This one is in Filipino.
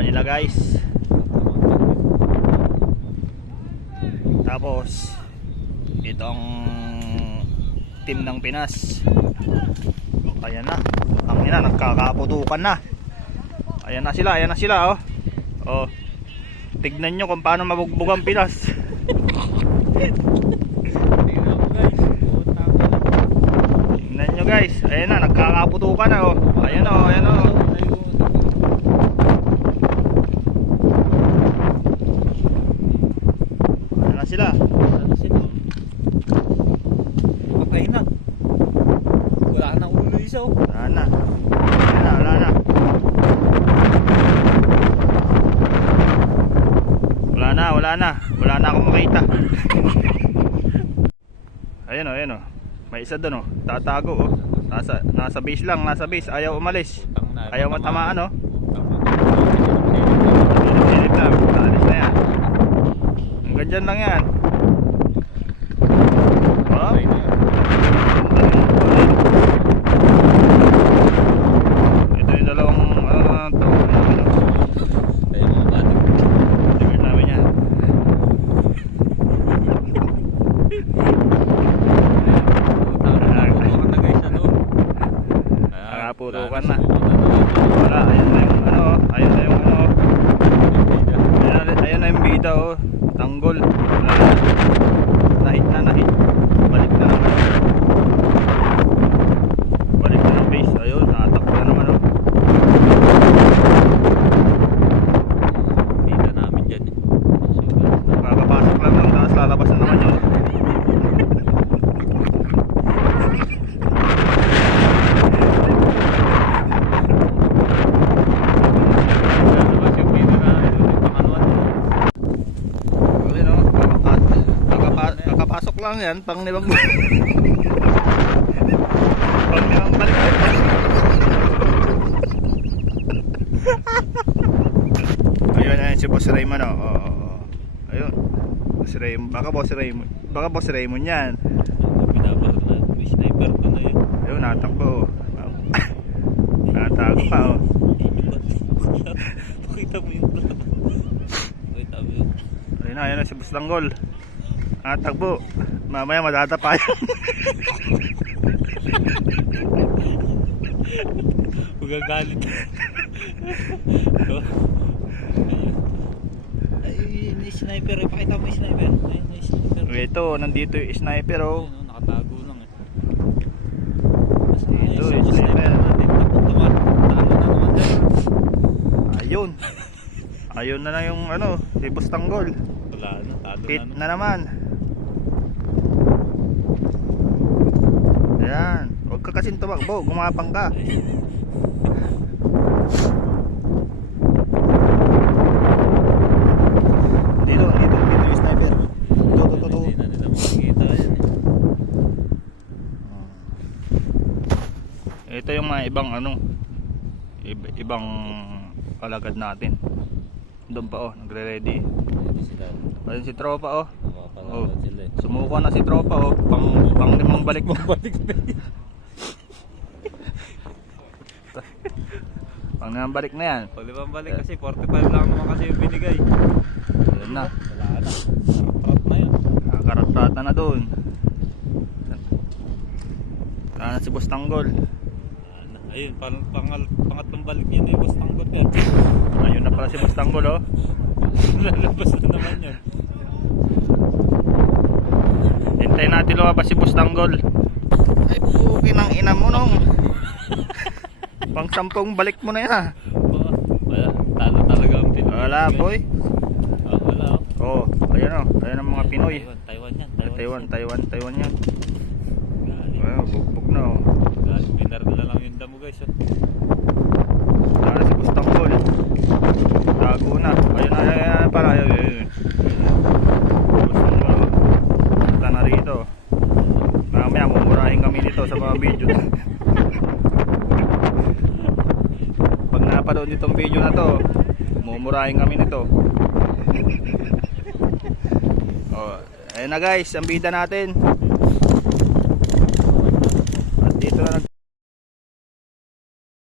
kalaban nila guys. Tapos itong team ng Pinas. Ayan na. Ang ina, nagkakaputukan na. Ayan na sila oh. Oh. Tignan nyo kung paano mabugbog ang Pinas. Tignan nyo guys. Ayan na, nagkakaputukan na oh. Ayan oh. Ayan na sila. Patay na. Wala na ulo isa oh. Wala na. Wala na akong makita. Ayun oh. May isa doon oh. Tatago oh. Nasa base lang, ayaw umalis. Ayaw matamaan oh. Silip lang, alis na yan. Hanggang dyan lang yan. Oh. Ito yung dalawang putukan na. Wala, ayun na yung ayun na yung bida oh. Tanggol. Nahit. Balik na naman. Balik na ng base. Ayun, natakbo na naman oh. Bida namin dyan eh. Kakapasok lang ng taas, lalabas na naman yun. Kakapasok lang yan, pang libang balik. Ayun si Boss Raymond oh. Ayun. Baka Boss Raymond yan. Binabar na, may sniper ko na yun. Ayun, natakbo. Natago pa oh. Pakita mo yung plot. Pakita mo yun. Ayun na si Boss Tanggol. Natakbo. Mamaya madadapa yan. Magagalit. Ay, may sniper eh. Pakita mo yung sniper. Ayun, may sniper. Ito, nandito yung sniper oh. Ayun, nakatago lang eh. Ito yung sniper natin. Talo na naman dyan. Ayun na yung si Boss Tanggol. Wala na, talo Hit na. na naman. Ayan, huwag ka kasing tumakbo, gumapang ka. Dito yung sniper. Ito. Hindi na nila makikita yan eh. Ito yung mga ibang alagad natin. Doon pa oh, nagre-ready. Hindi sila. Ayun si tropa oh. Nakapalaban sila eh. Sumuko na si tropa oh. Pang limang balik mo. Pang limang balik na yan. Pag balik kasi 45 lang naman kasi yung binigay. Ayun na. Wala na. Trap na yun. Nakakaratrata na doon. Wala na si Boss Tanggol. Ayun, pangatlong balik niya na yung Boss Tanggol yan. Ayun na pala si Boss Tanggol oh. Lalabas na naman yun. Hintayin natin lumabas si Boss Tanggol. Ay pugi ng ina mo nung. Pang 10 balik mo na yan. Wala, talo talaga ang Pinoy. Wala boy. Wala Oh, ayan oh. Ayan ang mga Pinoy. Taiwan yan. Taiwan yan. Galing. Ayun, bugbog na oh. Galing, pinarala lang yung damo guys. Wala na si Boss Tanggol. Tago na. Ayun pala. Ayun. Boss Tanggol oh. Punta na rito. Mamaya mumurahin kami nito sa mga video. Pag napanood nitong video na to, mumurahin kami nito. Oh, ayun na guys, ang bida natin. At dito na